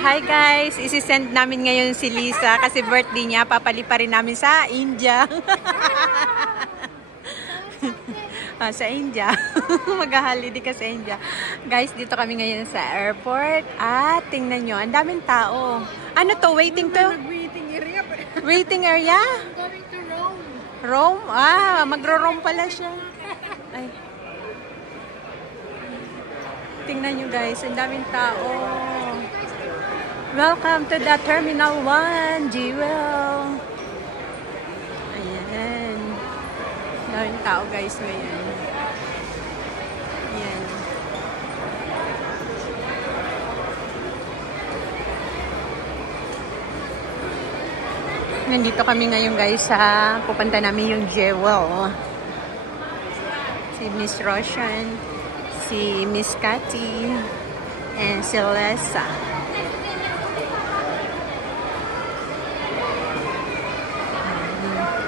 Hi guys! Isi-send namin ngayon si Lisa kasi birthday niya. Papalipa rin namin sa India. Sa India. Mag-holiday ka sa India. Guys, dito kami ngayon sa airport. At tingnan nyo, ang daming tao. Ano to? Waiting to? Waiting area. Waiting area? I'm going to Rome. Rome? Ah, magro-Rome pala siya. Ay. Tingnan nyo guys, ang daming tao. Welcome to the Terminal 1, Jewel. Ayan. Daming tao guys ngayon. Ayan. Nandito kami ngayon guys sa pupunta namin yung Jewel. Si Miss Roshan, si Miss Cathy, and si Lesa.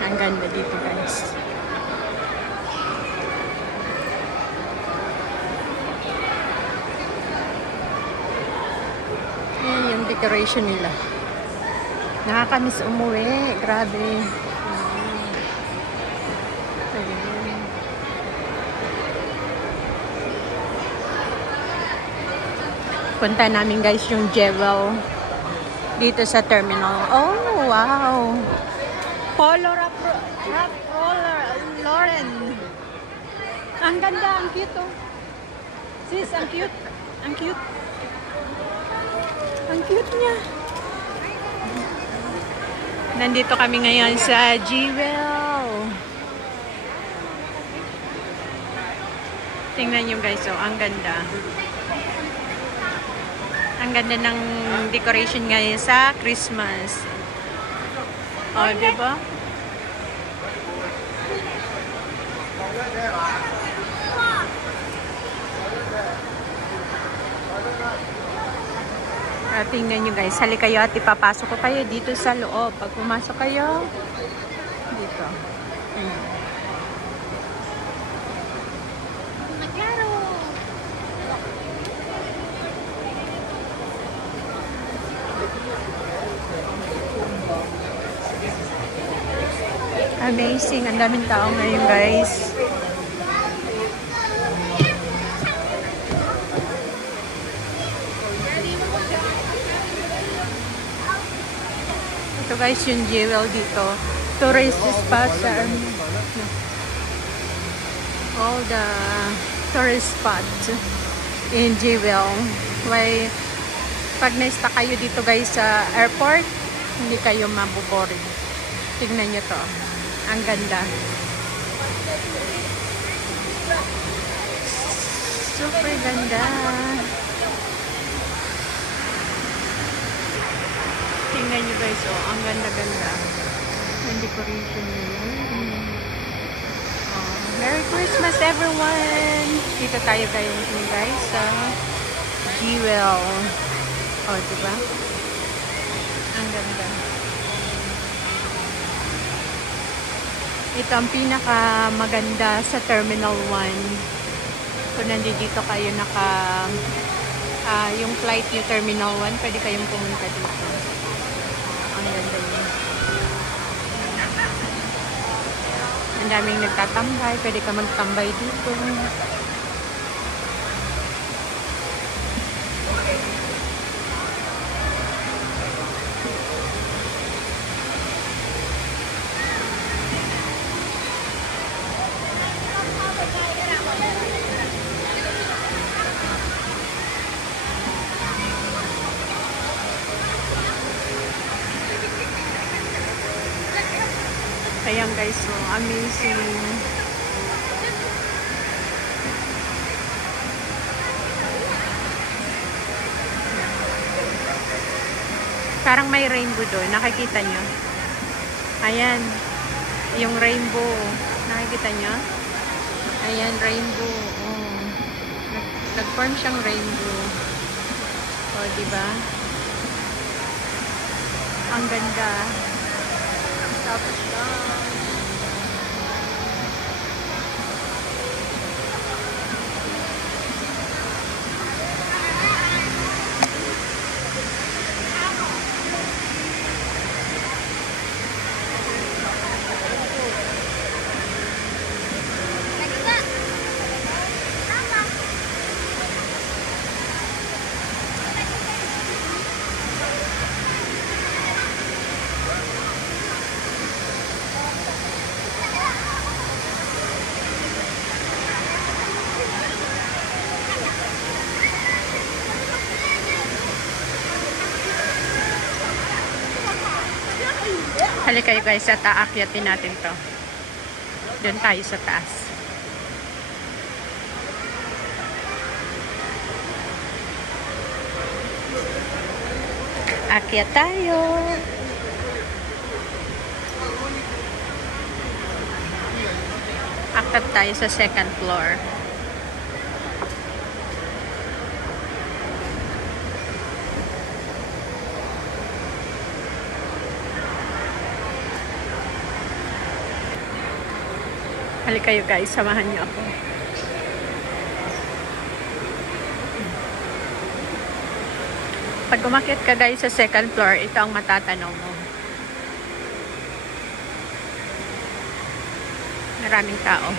Ang ganda dito guys. Ayan yung decoration nila. Nakakamiss umuwi. Grabe. Ayan. Punta namin guys yung Jewel dito sa terminal. Oh, wow. Polo Lauren. Ang ganda, ang cute oh. Sis, ang cute. Ang cute. Ang cute niya. Nandito kami ngayon sa Jewel. Tingnan nyo guys, oh, ang ganda. Ang ganda ng decoration ngayon sa Christmas. Oh, diba? Tingnan nyo guys, hali kayo at ipapasok ko kayo dito sa loob. Pag pumasok kayo, dito. Amazing, ang daming tao ngayon guys. Ito guys yung Jewel dito. Tourist spots are all the tourist spots in Jewel. Why, pag na-stuck kayo dito guys sa airport, hindi kayo mabuboring. Tingnan nyo to. Ang ganda. Super ganda. Tingnan nyo guys, oh, ang ganda-ganda. Yung decoration nyo. Oh, Merry Christmas everyone! Dito tayo guys sa Jewel. Oh, diba? Ang ganda. Ito ang pinaka maganda sa Terminal 1. Kung nandito kayo yung flight nyo Terminal 1, pwede kayong pumunta dito. Ang ganda yun. Ang daming nagtatambay. Pwede ka magtambay dito. Ayan guys, so amazing. Parang may rainbow doon. Nakikita nyo? Ayan. Yung rainbow. Nakikita nyo? Ayan, rainbow. Oh. Nag-form siyang rainbow. O, diba? Ang ganda. Tapos lang. Halika kayo guys at aakyatin natin to. Doon tayo sa taas. Akyat tayo. Akyat tayo sa second floor. Halika kayo guys, samahan niyo ako. Pag umakyat ka guys sa second floor, ito ang matatanaw mo. Maraming tao.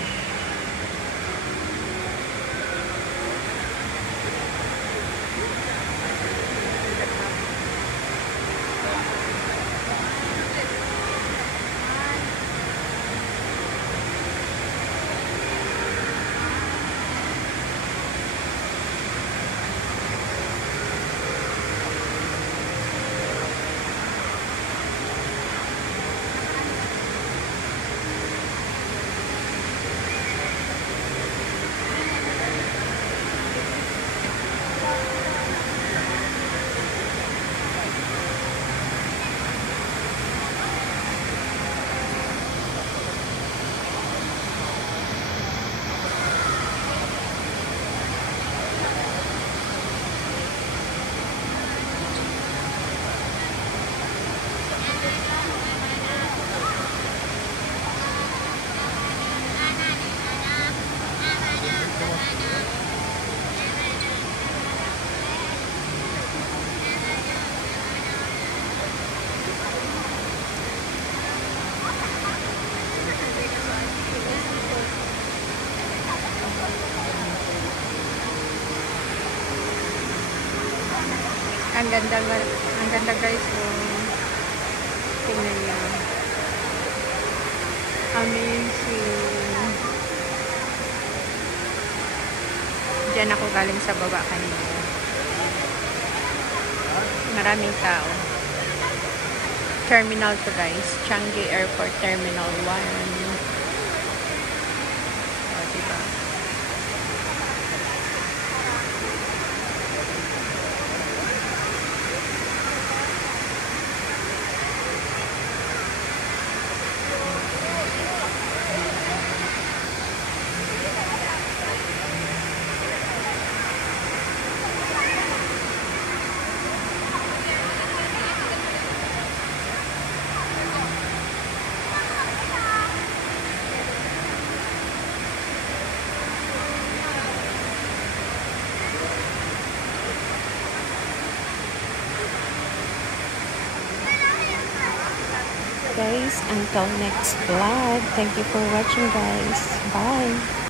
Ang ganda guys. Tingnan niyo. Amazing. Diyan ako galing sa baba kanina. Maraming tao. Terminal to guys. Changi Airport Terminal 1. Diba? Guys, until next vlog, thank you for watching guys. Bye.